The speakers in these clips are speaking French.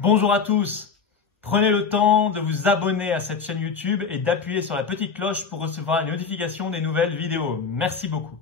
Bonjour à tous, prenez le temps de vous abonner à cette chaîne YouTube et d'appuyer sur la petite cloche pour recevoir les notifications des nouvelles vidéos. Merci beaucoup.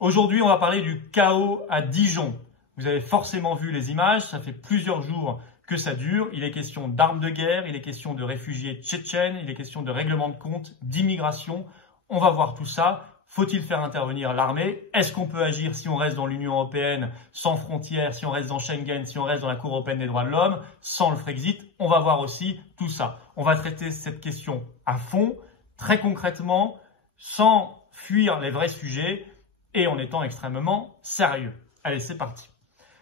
Aujourd'hui, on va parler du chaos à Dijon. Vous avez forcément vu les images, ça fait plusieurs jours que ça dure. Il est question d'armes de guerre, il est question de réfugiés tchétchènes, il est question de règlement de compte, d'immigration. On va voir tout ça. Faut-il faire intervenir l'armée? Est-ce qu'on peut agir si on reste dans l'Union européenne sans frontières, si on reste dans Schengen, si on reste dans la Cour européenne des droits de l'homme, sans le Frexit? On va voir aussi tout ça. On va traiter cette question à fond, très concrètement, sans fuir les vrais sujets et en étant extrêmement sérieux. Allez, c'est parti.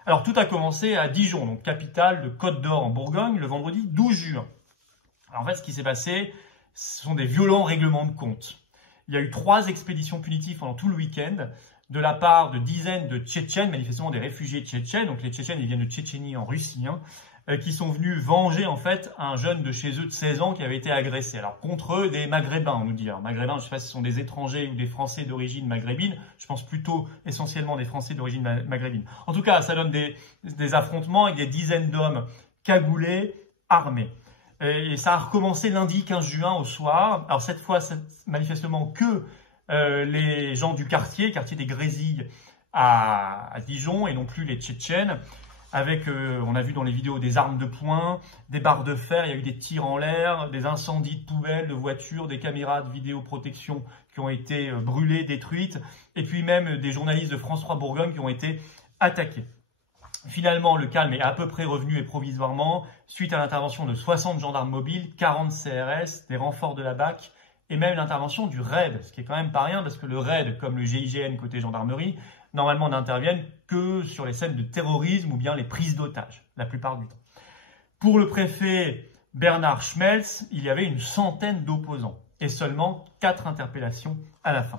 Alors, tout a commencé à Dijon, donc capitale de Côte d'Or en Bourgogne, le vendredi 12 juin. Alors, en fait, ce qui s'est passé, ce sont des violents règlements de compte. Il y a eu 3 expéditions punitives pendant tout le week-end de la part de dizaines de Tchétchènes, manifestement des réfugiés tchétchènes. Donc les Tchétchènes, ils viennent de Tchétchénie en Russie, qui sont venus venger en fait un jeune de chez eux de 16 ans qui avait été agressé. Alors contre eux, des Maghrébins, on nous dit. Alors Maghrébins, je ne sais pas si ce sont des étrangers ou des Français d'origine maghrébine. Je pense plutôt essentiellement des Français d'origine maghrébine. En tout cas, ça donne des affrontements avec des dizaines d'hommes cagoulés, armés. Et ça a recommencé lundi 15 juin au soir. Alors cette fois, c'est manifestement que les gens du quartier des Grésilles à Dijon et non plus les Tchétchènes. Avec, on a vu dans les vidéos, des armes de poing, des barres de fer, il y a eu des tirs en l'air, des incendies de poubelles, de voitures, des caméras de vidéoprotection qui ont été brûlées, détruites, et puis même des journalistes de France 3 Bourgogne qui ont été attaqués. Finalement, le calme est à peu près revenu et provisoirement, suite à l'intervention de 60 gendarmes mobiles, 40 CRS, des renforts de la BAC et même l'intervention du RAID, ce qui est quand même pas rien parce que le RAID, comme le GIGN côté gendarmerie, normalement n'interviennent que sur les scènes de terrorisme ou bien les prises d'otages, la plupart du temps. Pour le préfet Bernard Schmelz, il y avait une centaine d'opposants et seulement 4 interpellations à la fin.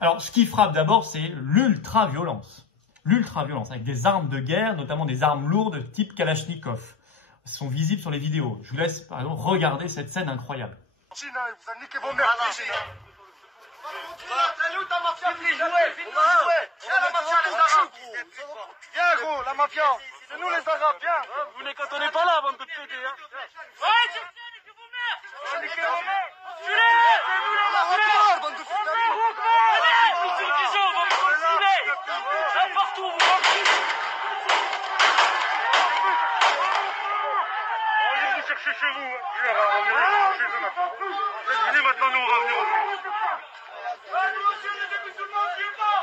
Alors, ce qui frappe d'abord, c'est l'ultra-violence. L'ultra-violence, avec des armes de guerre, notamment des armes lourdes type Kalachnikov. Elles sont visibles sur les vidéos. Je vous laisse, par exemple, regarder cette scène incroyable. China, vous avez niqué vos mères, China. T'as où ta mafia? Finis de jouer, finis de jouer. Viens la mafia, les Arabes. Viens, gros, la mafia. C'est nous les Arabes, viens. Vous venez quand on n'est pas là, bande de pédés. Ouais, niquez vos mères. Niquez vos mères. Tuez. C'est nous les mafias. Bande de On est Rougon. Allez, vous sur Dijon, on va vous continuer. N'importe où, vous rentrez. On vient vous chercher chez vous. Viens, on va venir chez eux maintenant. Venez maintenant, nous on va venir aussi. Nous aussi, on est des musulmans, viens pas.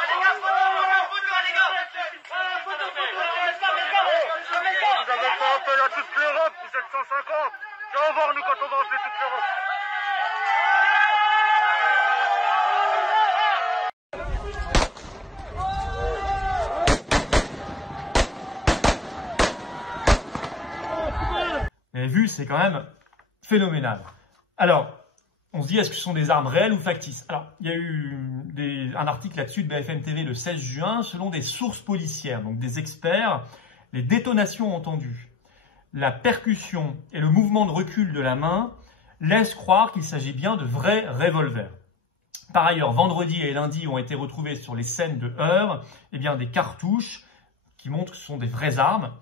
Les gars, photo, les gars. Photo, Vous avez fait appel à toute l'Europe, vous êtes 150. Viens voir nous quand on va appeler toute l'Europe. Vous avez vu, c'est quand même phénoménal. Alors, on se dit, est-ce que ce sont des armes réelles ou factices? Alors, il y a eu un article là-dessus de BFM TV le 16 juin, selon des sources policières, donc des experts, les détonations entendues, la percussion et le mouvement de recul de la main laissent croire qu'il s'agit bien de vrais revolvers. Par ailleurs, vendredi et lundi ont été retrouvés sur les scènes de heurts des cartouches qui montrent que ce sont des vraies armes.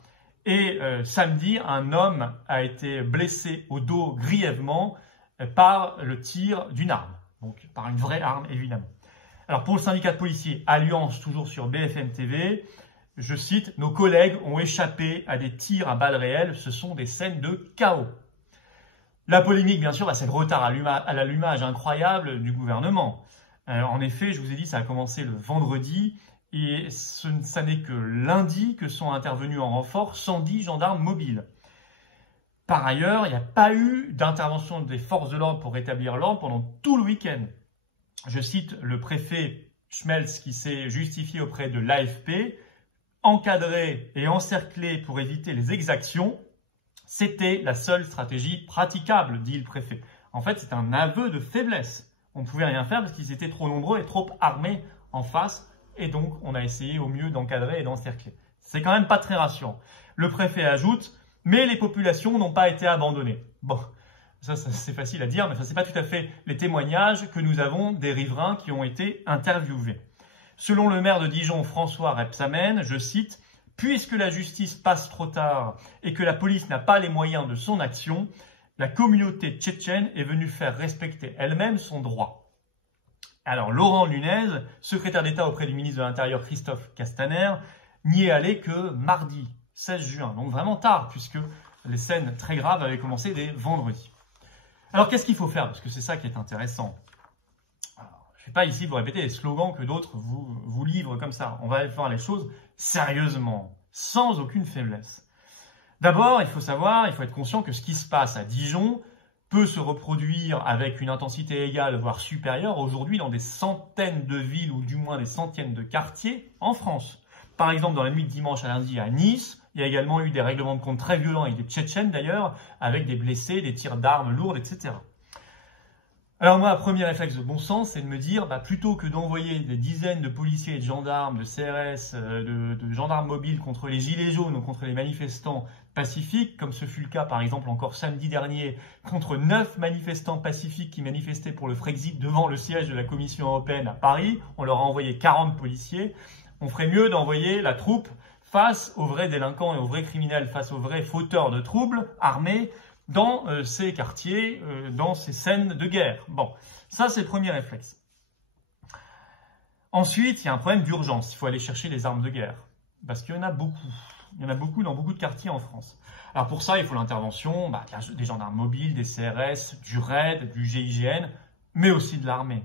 Et samedi, un homme a été blessé au dos grièvement par le tir d'une arme, donc par une vraie arme évidemment. Alors pour le syndicat de policiers Alliance, toujours sur BFM TV, je cite, « Nos collègues ont échappé à des tirs à balles réelles, ce sont des scènes de chaos ». La polémique, bien sûr, c'est le retard à l'allumage incroyable du gouvernement. En effet, je vous ai dit, ça a commencé le vendredi et ça n'est que lundi que sont intervenus en renfort 110 gendarmes mobiles. Par ailleurs, il n'y a pas eu d'intervention des forces de l'ordre pour rétablir l'ordre pendant tout le week-end. Je cite le préfet Schmelz qui s'est justifié auprès de l'AFP, encadré et encerclé pour éviter les exactions. C'était la seule stratégie praticable, dit le préfet. En fait, c'est un aveu de faiblesse. On ne pouvait rien faire parce qu'ils étaient trop nombreux et trop armés en face. Et donc, on a essayé au mieux d'encadrer et d'encercler. C'est quand même pas très rassurant. Le préfet ajoute, mais les populations n'ont pas été abandonnées. Bon, ça c'est facile à dire, mais ça c'est pas tout à fait les témoignages que nous avons des riverains qui ont été interviewés. Selon le maire de Dijon, François Rebsamen, je cite, puisque la justice passe trop tard et que la police n'a pas les moyens de son action, la communauté tchétchène est venue faire respecter elle-même son droit. Alors, Laurent Nunez, secrétaire d'État auprès du ministre de l'Intérieur Christophe Castaner, n'y est allé que mardi 16 juin, donc vraiment tard, puisque les scènes très graves avaient commencé dès vendredi. Alors, qu'est-ce qu'il faut faire? Parce que c'est ça qui est intéressant. Alors, je ne vais pas ici vous répéter les slogans que d'autres vous livrent comme ça. On va faire les choses sérieusement, sans aucune faiblesse. D'abord, il faut être conscient que ce qui se passe à Dijon peut se reproduire avec une intensité égale, voire supérieure, aujourd'hui dans des centaines de villes ou du moins des centaines de quartiers en France. Par exemple, dans la nuit de dimanche à lundi à Nice, il y a également eu des règlements de compte très violents avec des Tchétchènes d'ailleurs, avec des blessés, des tirs d'armes lourdes, etc. Alors moi, premier réflexe de bon sens, c'est de me dire, plutôt que d'envoyer des dizaines de policiers et de gendarmes, de CRS, de gendarmes mobiles contre les gilets jaunes ou contre les manifestants pacifiques, comme ce fut le cas par exemple encore samedi dernier, contre 9 manifestants pacifiques qui manifestaient pour le Frexit devant le siège de la Commission européenne à Paris, on leur a envoyé 40 policiers, on ferait mieux d'envoyer la troupe face aux vrais délinquants et aux vrais criminels, face aux vrais fauteurs de troubles armés, dans ces quartiers, dans ces scènes de guerre. Bon, ça c'est le premier réflexe. Ensuite, il y a un problème d'urgence. Il faut aller chercher les armes de guerre. Parce qu'il y en a beaucoup. Il y en a beaucoup dans beaucoup de quartiers en France. Alors pour ça, il faut l'intervention des gendarmes mobiles, des CRS, du RAID, du GIGN, mais aussi de l'armée.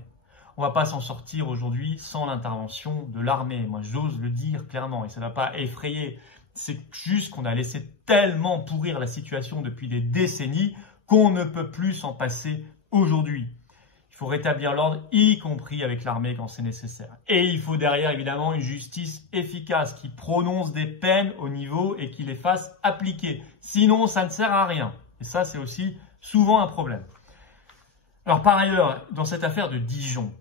On ne va pas s'en sortir aujourd'hui sans l'intervention de l'armée. Moi, j'ose le dire clairement et ça ne va pas effrayer. C'est juste qu'on a laissé tellement pourrir la situation depuis des décennies qu'on ne peut plus s'en passer aujourd'hui. Il faut rétablir l'ordre, y compris avec l'armée quand c'est nécessaire. Et il faut derrière, évidemment, une justice efficace qui prononce des peines au niveau et qui les fasse appliquer. Sinon, ça ne sert à rien. Et ça, c'est aussi souvent un problème. Alors, par ailleurs, dans cette affaire de Dijon,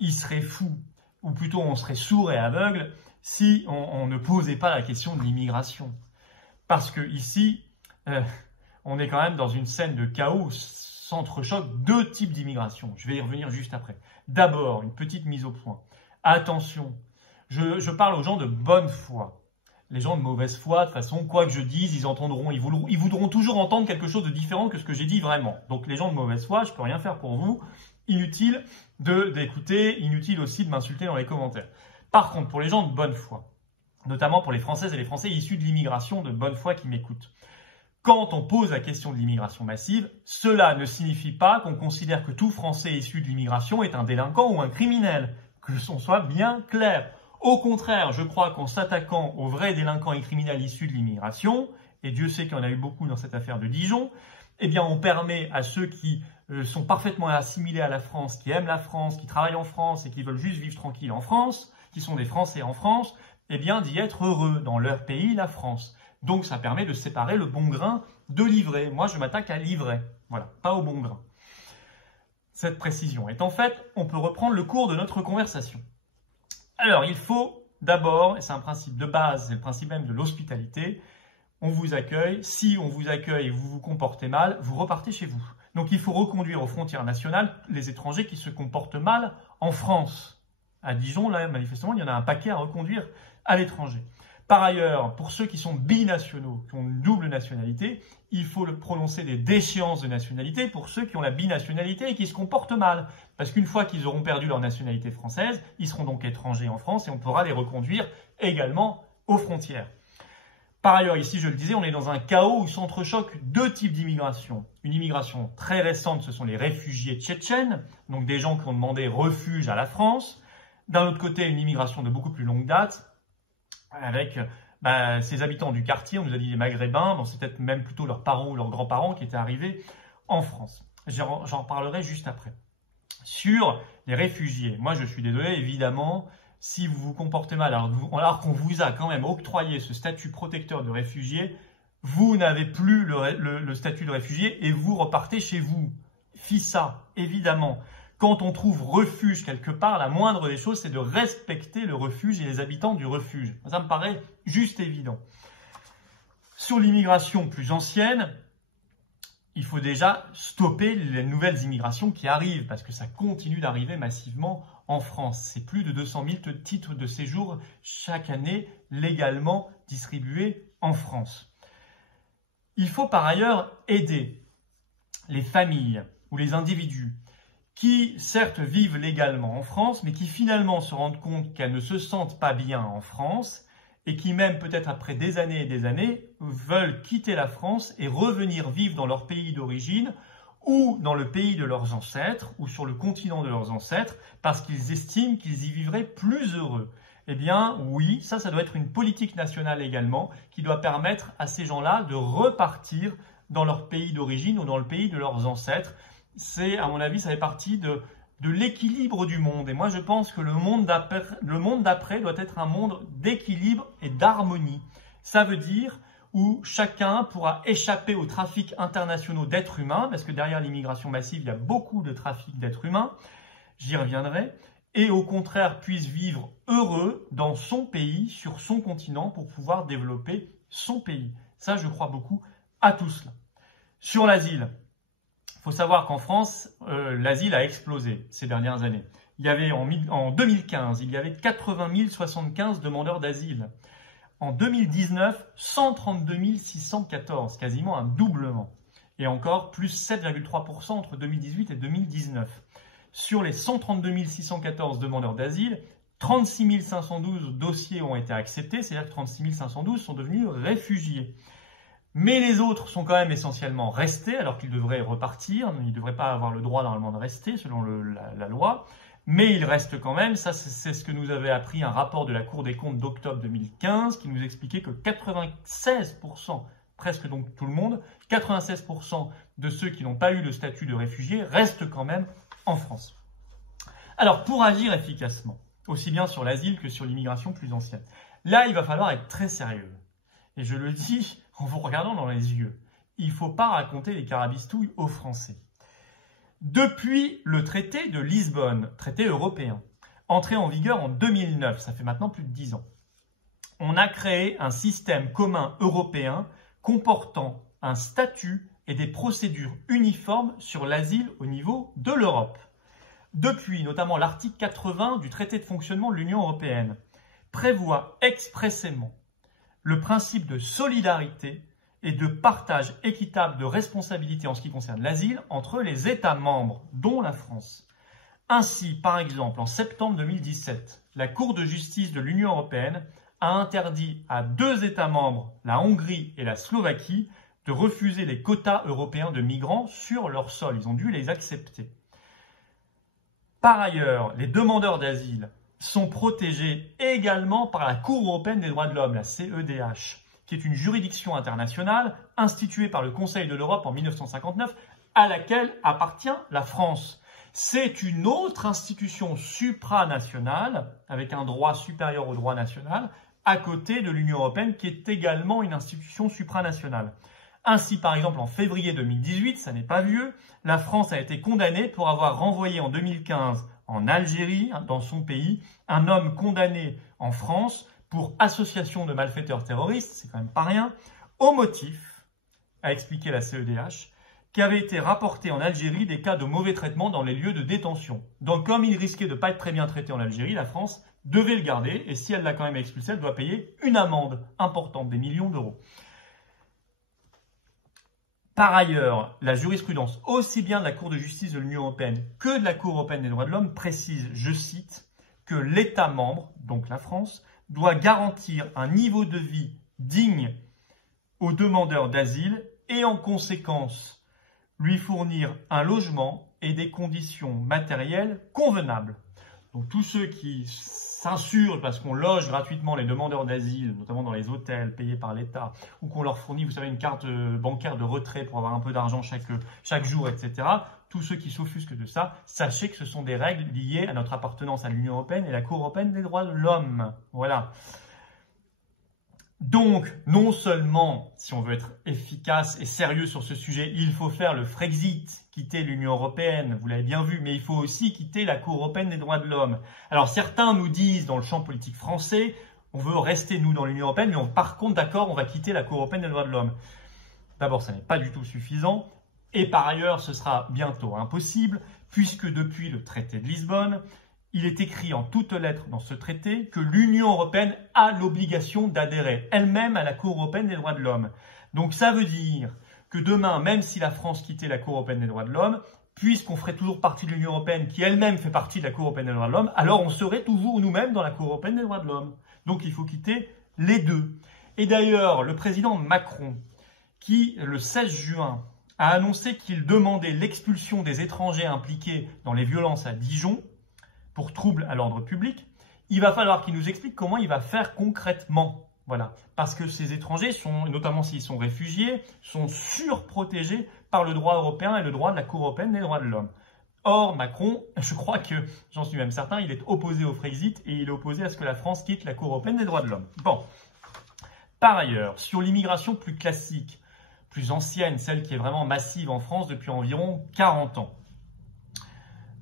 il serait fou, ou plutôt on serait sourd et aveugle, si on ne posait pas la question de l'immigration. Parce que ici, on est quand même dans une scène de chaos, s'entrechoquent deux types d'immigration. Je vais y revenir juste après. D'abord, une petite mise au point. Attention, je parle aux gens de bonne foi. Les gens de mauvaise foi, de toute façon, quoi que je dise, ils voudront toujours entendre quelque chose de différent que ce que j'ai dit vraiment. Donc les gens de mauvaise foi, je ne peux rien faire pour vous. Inutile d'écouter, inutile aussi de m'insulter dans les commentaires. Par contre, pour les gens de bonne foi, notamment pour les Françaises et les Français issus de l'immigration de bonne foi qui m'écoutent, quand on pose la question de l'immigration massive, cela ne signifie pas qu'on considère que tout Français issu de l'immigration est un délinquant ou un criminel, que l'on soit bien clair. Au contraire, je crois qu'en s'attaquant aux vrais délinquants et criminels issus de l'immigration, et Dieu sait qu'il y en a eu beaucoup dans cette affaire de Dijon, eh bien on permet à ceux qui sont parfaitement assimilés à la France, qui aiment la France, qui travaillent en France et qui veulent juste vivre tranquille en France, qui sont des Français en France, eh bien d'y être heureux dans leur pays, la France. Donc ça permet de séparer le bon grain de l'ivraie. Moi je m'attaque à l'ivraie, voilà, pas au bon grain. Cette précision étant faite, on peut reprendre le cours de notre conversation. Alors il faut d'abord, et c'est un principe de base, c'est le principe même de l'hospitalité, on vous accueille, si on vous accueille et vous vous comportez mal, vous repartez chez vous. Donc il faut reconduire aux frontières nationales les étrangers qui se comportent mal en France. À Dijon, là, manifestement, il y en a un paquet à reconduire à l'étranger. Par ailleurs, pour ceux qui sont binationaux, qui ont une double nationalité, il faut prononcer des déchéances de nationalité pour ceux qui ont la binationalité et qui se comportent mal. Parce qu'une fois qu'ils auront perdu leur nationalité française, ils seront donc étrangers en France et on pourra les reconduire également aux frontières. Par ailleurs, ici, je le disais, on est dans un chaos où s'entrechoquent deux types d'immigration. Une immigration très récente, ce sont les réfugiés tchétchènes, donc des gens qui ont demandé refuge à la France. D'un autre côté, une immigration de beaucoup plus longue date, avec ces habitants du quartier, on nous a dit les Maghrébins, bon, c'est peut-être même plutôt leurs parents ou leurs grands-parents qui étaient arrivés en France. J'en parlerai juste après. Sur les réfugiés, moi je suis désolé, évidemment, si vous vous comportez mal, alors qu'on vous a quand même octroyé ce statut protecteur de réfugié, vous n'avez plus le statut de réfugié et vous repartez chez vous. FISA, évidemment. Quand on trouve refuge quelque part, la moindre des choses, c'est de respecter le refuge et les habitants du refuge. Ça me paraît juste évident. Sur l'immigration plus ancienne, il faut déjà stopper les nouvelles immigrations qui arrivent, parce que ça continue d'arriver massivement en France. C'est plus de 200 000 titres de séjour chaque année légalement distribués en France. Il faut par ailleurs aider les familles ou les individus qui certes vivent légalement en France, mais qui finalement se rendent compte qu'elles ne se sentent pas bien en France et qui même peut-être après des années et des années veulent quitter la France et revenir vivre dans leur pays d'origine ou dans le pays de leurs ancêtres ou sur le continent de leurs ancêtres parce qu'ils estiment qu'ils y vivraient plus heureux. Eh bien oui, ça doit être une politique nationale également qui doit permettre à ces gens-là de repartir dans leur pays d'origine ou dans le pays de leurs ancêtres. C'est, à mon avis, ça fait partie de l'équilibre du monde. Et moi, je pense que le monde d'après doit être un monde d'équilibre et d'harmonie. Ça veut dire où chacun pourra échapper aux trafics internationaux d'êtres humains, parce que derrière l'immigration massive, il y a beaucoup de trafics d'êtres humains, j'y reviendrai, et au contraire puisse vivre heureux dans son pays, sur son continent, pour pouvoir développer son pays. Ça, je crois beaucoup à tout cela. Sur l'asile, il faut savoir qu'en France, l'asile a explosé ces dernières années. Il y avait en 2015, il y avait 80 075 demandeurs d'asile. En 2019, 132 614, quasiment un doublement. Et encore plus 7,3% entre 2018 et 2019. Sur les 132 614 demandeurs d'asile, 36 512 dossiers ont été acceptés, c'est-à-dire que 36 512 sont devenus réfugiés. Mais les autres sont quand même essentiellement restés, alors qu'ils devraient repartir. Ils ne devraient pas avoir le droit normalement de rester, selon la loi. Mais ils restent quand même. Ça, c'est ce que nous avait appris un rapport de la Cour des comptes d'octobre 2015, qui nous expliquait que 96%, presque donc tout le monde, 96% de ceux qui n'ont pas eu le statut de réfugié restent quand même en France. Alors, pour agir efficacement, aussi bien sur l'asile que sur l'immigration plus ancienne, là, il va falloir être très sérieux. Et je le dis en vous regardant dans les yeux. Il ne faut pas raconter les carabistouilles aux Français. Depuis le traité de Lisbonne, traité européen, entré en vigueur en 2009, ça fait maintenant plus de 10 ans, on a créé un système commun européen comportant un statut et des procédures uniformes sur l'asile au niveau de l'Europe. Depuis, notamment l'article 80 du traité de fonctionnement de l'Union européenne, prévoit expressément le principe de solidarité et de partage équitable de responsabilités en ce qui concerne l'asile entre les États membres, dont la France. Ainsi, par exemple, en septembre 2017, la Cour de justice de l'Union européenne a interdit à 2 États membres, la Hongrie et la Slovaquie, de refuser les quotas européens de migrants sur leur sol. Ils ont dû les accepter. Par ailleurs, les demandeurs d'asile sont protégés également par la Cour européenne des droits de l'homme, la CEDH, qui est une juridiction internationale instituée par le Conseil de l'Europe en 1959, à laquelle appartient la France. C'est une autre institution supranationale, avec un droit supérieur au droit national, à côté de l'Union européenne, qui est également une institution supranationale. Ainsi, par exemple, en février 2018, ça n'est pas vieux, la France a été condamnée pour avoir renvoyé en 2015 en Algérie, dans son pays, un homme condamné en France pour association de malfaiteurs terroristes, c'est quand même pas rien, au motif, a expliqué la CEDH, qu'avaient été rapportés en Algérie des cas de mauvais traitement dans les lieux de détention. Donc comme il risquait de ne pas être très bien traité en Algérie, la France devait le garder, et si elle l'a quand même expulsé, elle doit payer une amende importante, des millions d'euros. Par ailleurs, la jurisprudence aussi bien de la Cour de justice de l'Union européenne que de la Cour européenne des droits de l'homme précise, je cite, que l'État membre, donc la France, doit garantir un niveau de vie digne aux demandeurs d'asile et en conséquence lui fournir un logement et des conditions matérielles convenables. Donc tous ceux qui s'insurgent parce qu'on loge gratuitement les demandeurs d'asile, notamment dans les hôtels payés par l'État, ou qu'on leur fournit, vous savez, une carte bancaire de retrait pour avoir un peu d'argent chaque jour, etc. Tous ceux qui s'offusquent de ça, sachez que ce sont des règles liées à notre appartenance à l'Union européenne et la Cour européenne des droits de l'homme. Voilà. Donc, non seulement, si on veut être efficace et sérieux sur ce sujet, il faut faire le Frexit, quitter l'Union européenne, vous l'avez bien vu, mais il faut aussi quitter la Cour européenne des droits de l'homme. Alors, certains nous disent, dans le champ politique français, on veut rester, nous, dans l'Union européenne, mais par contre, d'accord, on va quitter la Cour européenne des droits de l'homme. D'abord, ça n'est pas du tout suffisant, et par ailleurs, ce sera bientôt impossible, puisque depuis le traité de Lisbonne, il est écrit en toutes lettres dans ce traité que l'Union européenne a l'obligation d'adhérer elle-même à la Cour européenne des droits de l'homme. Donc ça veut dire que demain, même si la France quittait la Cour européenne des droits de l'homme, puisqu'on ferait toujours partie de l'Union européenne qui elle-même fait partie de la Cour européenne des droits de l'homme, alors on serait toujours nous-mêmes dans la Cour européenne des droits de l'homme. Donc il faut quitter les deux. Et d'ailleurs, le président Macron, qui le 16 juin a annoncé qu'il demandait l'expulsion des étrangers impliqués dans les violences à Dijon pour troubles à l'ordre public, il va falloir qu'il nous explique comment il va faire concrètement. Voilà. Parce que ces étrangers, notamment s'ils sont réfugiés, sont surprotégés par le droit européen et le droit de la Cour européenne des droits de l'homme. Or, Macron, je crois que, j'en suis même certain, il est opposé au Frexit et il est opposé à ce que la France quitte la Cour européenne des droits de l'homme. Bon. Par ailleurs, sur l'immigration plus classique, plus ancienne, celle qui est vraiment massive en France depuis environ 40 ans.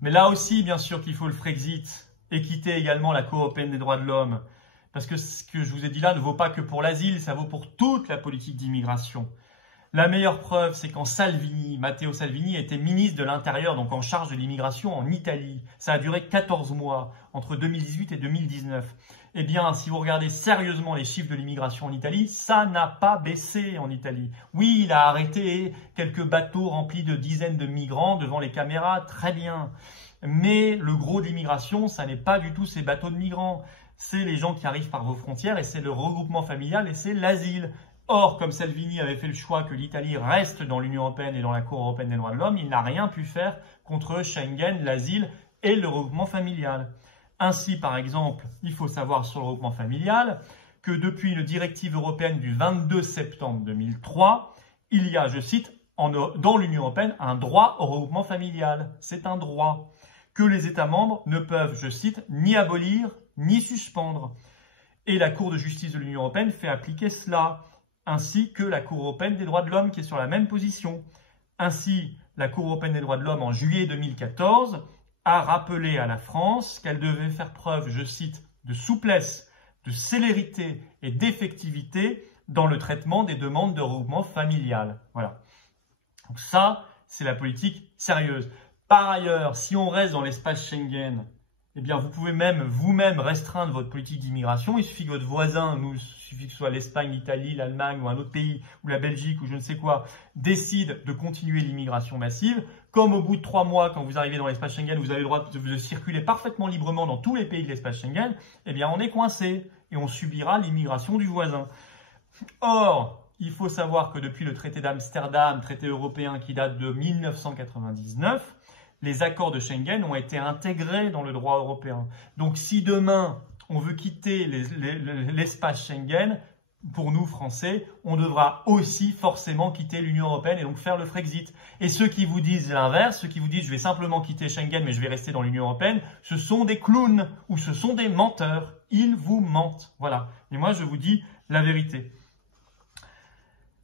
Mais là aussi, bien sûr qu'il faut le Frexit et quitter également la Cour européenne des droits de l'homme. Parce que ce que je vous ai dit là ne vaut pas que pour l'asile, ça vaut pour toute la politique d'immigration. La meilleure preuve, c'est quand Matteo Salvini était ministre de l'Intérieur, donc en charge de l'immigration en Italie. Ça a duré 14 mois, entre 2018 et 2019. Eh bien, si vous regardez sérieusement les chiffres de l'immigration en Italie, ça n'a pas baissé en Italie. Oui, il a arrêté quelques bateaux remplis de dizaines de migrants devant les caméras, très bien. Mais le gros de l'immigration, ça n'est pas du tout ces bateaux de migrants. C'est les gens qui arrivent par vos frontières et c'est le regroupement familial et c'est l'asile. Or, comme Salvini avait fait le choix que l'Italie reste dans l'Union européenne et dans la Cour européenne des droits de l'homme, il n'a rien pu faire contre Schengen, l'asile et le regroupement familial. Ainsi, par exemple, il faut savoir sur le regroupement familial que depuis une directive européenne du 22 septembre 2003, il y a, je cite, dans l'Union européenne, un droit au regroupement familial. C'est un droit que les États membres ne peuvent, je cite, ni abolir ni suspendre. Et la Cour de justice de l'Union européenne fait appliquer cela, ainsi que la Cour européenne des droits de l'homme qui est sur la même position. Ainsi, la Cour européenne des droits de l'homme en juillet 2014 a rappelé à la France qu'elle devait faire preuve, je cite, de souplesse, de célérité et d'effectivité dans le traitement des demandes de regroupement familial. Voilà. Donc ça, c'est la politique sérieuse. Par ailleurs, si on reste dans l'espace Schengen, eh bien, vous pouvez même vous-même restreindre votre politique d'immigration. Il suffit que votre voisin, il suffit que ce soit l'Espagne, l'Italie, l'Allemagne ou un autre pays, ou la Belgique ou je ne sais quoi, décide de continuer l'immigration massive. Comme au bout de 3 mois, quand vous arrivez dans l'espace Schengen, vous avez le droit de circuler parfaitement librement dans tous les pays de l'espace Schengen, eh bien, on est coincé et on subira l'immigration du voisin. Or, il faut savoir que depuis le traité d'Amsterdam, traité européen qui date de 1999, les accords de Schengen ont été intégrés dans le droit européen. Donc si demain on veut quitter l'espace Schengen, pour nous Français, on devra aussi forcément quitter l'Union européenne et donc faire le Frexit. Et ceux qui vous disent l'inverse, ceux qui vous disent je vais simplement quitter Schengen mais je vais rester dans l'Union européenne, ce sont des clowns ou ce sont des menteurs. Ils vous mentent. Voilà. Et moi je vous dis la vérité.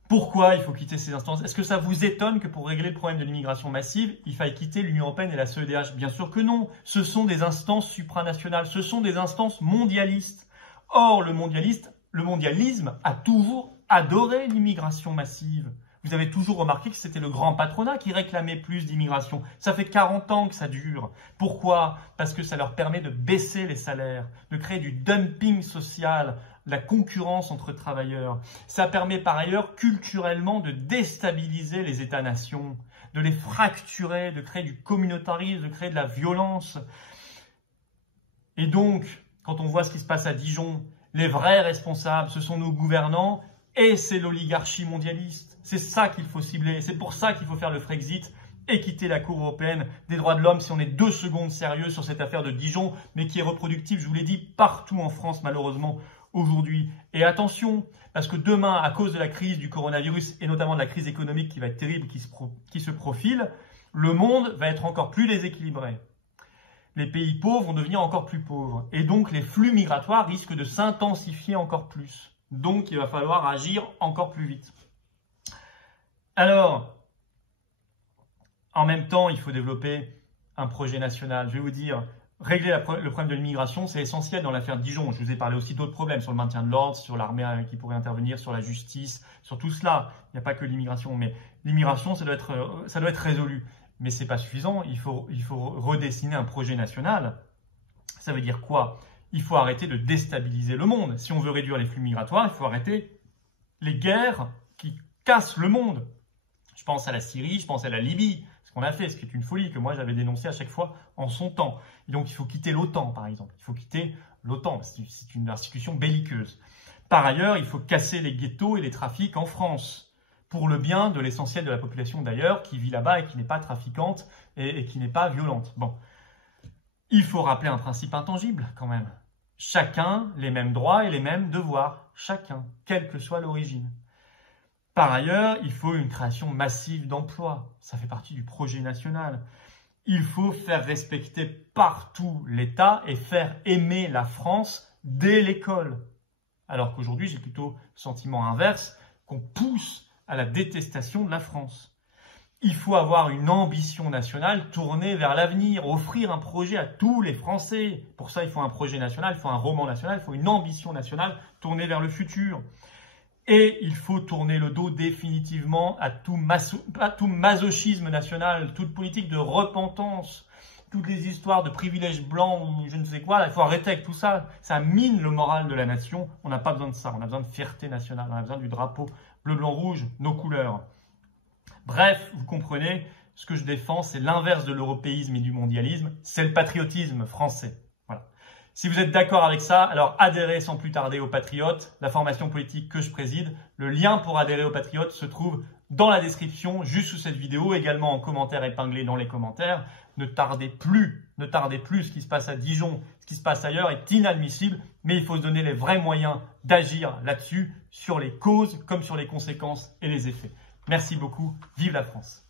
Pourquoi il faut quitter ces instances? Est-ce que ça vous étonne que pour régler le problème de l'immigration massive, il faille quitter l'Union européenne et la CEDH? Bien sûr que non. Ce sont des instances supranationales, ce sont des instances mondialistes. Or, le mondialisme a toujours adoré l'immigration massive. Vous avez toujours remarqué que c'était le grand patronat qui réclamait plus d'immigration. Ça fait 40 ans que ça dure. Pourquoi? Parce que ça leur permet de baisser les salaires, de créer du dumping social, la concurrence entre travailleurs. Ça permet par ailleurs culturellement de déstabiliser les États-nations, de les fracturer, de créer du communautarisme, de créer de la violence. Et donc, quand on voit ce qui se passe à Dijon, les vrais responsables, ce sont nos gouvernants et c'est l'oligarchie mondialiste. C'est ça qu'il faut cibler. C'est pour ça qu'il faut faire le Frexit et quitter la Cour européenne des droits de l'homme si on est 2 secondes sérieux sur cette affaire de Dijon, mais qui est reproductive, je vous l'ai dit, partout en France malheureusement aujourd'hui. Et attention, parce que demain, à cause de la crise du coronavirus et notamment de la crise économique qui va être terrible, qui se profile, le monde va être encore plus déséquilibré. Les pays pauvres vont devenir encore plus pauvres. Et donc, les flux migratoires risquent de s'intensifier encore plus. Donc, il va falloir agir encore plus vite. Alors, en même temps, il faut développer un projet national. Je vais vous dire, régler le problème de l'immigration, c'est essentiel dans l'affaire Dijon. Je vous ai parlé aussi d'autres problèmes sur le maintien de l'ordre, sur l'armée qui pourrait intervenir, sur la justice, sur tout cela. Il n'y a pas que l'immigration, mais l'immigration, ça doit être résolu. Mais ce n'est pas suffisant, il faut redessiner un projet national Ça veut dire quoi? Il faut arrêter de déstabiliser le monde. Si on veut réduire les flux migratoires, il faut arrêter les guerres qui cassent le monde. Je pense à la Syrie, je pense à la Libye, ce qu'on a fait, ce qui est une folie que moi j'avais dénoncé à chaque fois en son temps. Et donc il faut quitter l'OTAN par exemple, il faut quitter l'OTAN, c'est une institution belliqueuse. Par ailleurs, il faut casser les ghettos et les trafics en France, pour le bien de l'essentiel de la population d'ailleurs, qui vit là-bas et qui n'est pas trafiquante et qui n'est pas violente. Bon, il faut rappeler un principe intangible quand même. Chacun les mêmes droits et les mêmes devoirs, chacun, quelle que soit l'origine. Par ailleurs, il faut une création massive d'emplois, ça fait partie du projet national. Il faut faire respecter partout l'État et faire aimer la France dès l'école. Alors qu'aujourd'hui, j'ai plutôt le sentiment inverse, qu'on pousse à la détestation de la France. Il faut avoir une ambition nationale tournée vers l'avenir, offrir un projet à tous les Français. Pour ça, il faut un projet national, il faut un roman national, il faut une ambition nationale tournée vers le futur. Et il faut tourner le dos définitivement à tout masochisme national, toute politique de repentance, toutes les histoires de privilèges blancs ou je ne sais quoi. Là, il faut arrêter avec tout ça. Ça mine le moral de la nation. On n'a pas besoin de ça. On a besoin de fierté nationale. On a besoin du drapeau bleu, blanc, rouge, nos couleurs. Bref, vous comprenez, ce que je défends, c'est l'inverse de l'européisme et du mondialisme. C'est le patriotisme français. Voilà. Si vous êtes d'accord avec ça, alors adhérez sans plus tarder aux Patriotes, la formation politique que je préside. Le lien pour adhérer aux Patriotes se trouve dans la description, juste sous cette vidéo, également en commentaire épinglé dans les commentaires. Ne tardez plus, ce qui se passe à Dijon, ce qui se passe ailleurs est inadmissible, mais il faut se donner les vrais moyens d'agir là-dessus, sur les causes comme sur les conséquences et les effets. Merci beaucoup, vive la France!